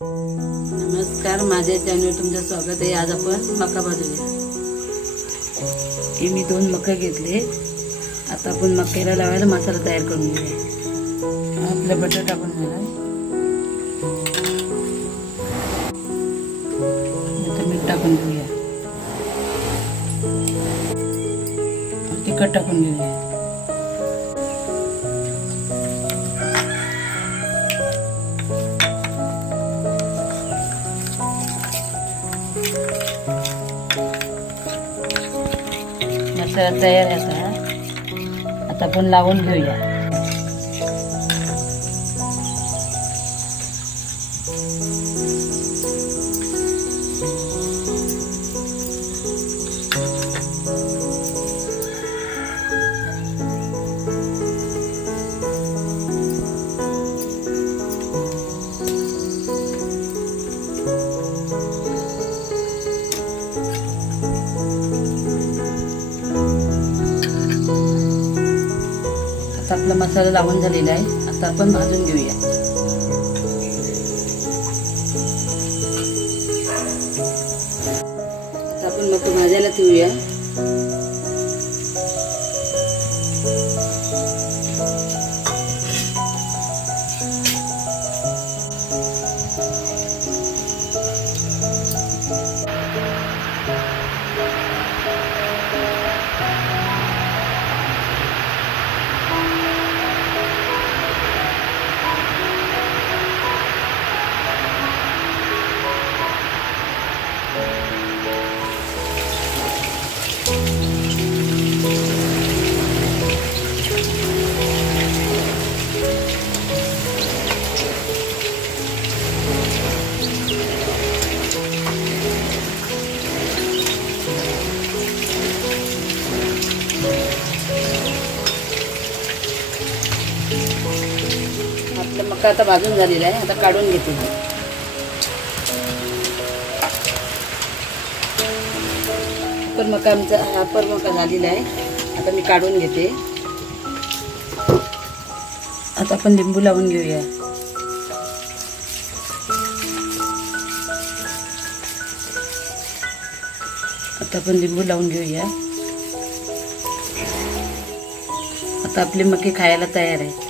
नमस्कार, माझ्या चॅनलवर तुमचं स्वागत आहे। आज आपण मका भाजूया। हे मी 2 मका घेतले। आता आपण मक्याला लावायला मसाला तयार करून घेऊया। आपलं बटाटा टाकून घ्या, नंतर मीठ टाकून घेऊया, तिखट टाकून घेऊया, मसाला तयार आहे। आता आपण लावून घेऊया। आता आपला मसाला लावून झालेला आहे। आता आपण भाजून घेऊया। आता आपण मका भाजायला ठेवूया। आपला मका आता भाजून झालेला आहे। आता काढून घेते। पण मका आमचा हा पण मका झालेला आहे। आता मी काढून घेते। आता आपण लिंबू लावून घेऊया। आता आपण लिंबू लावून घेऊया। आता आपले मके खायला तयार आहे।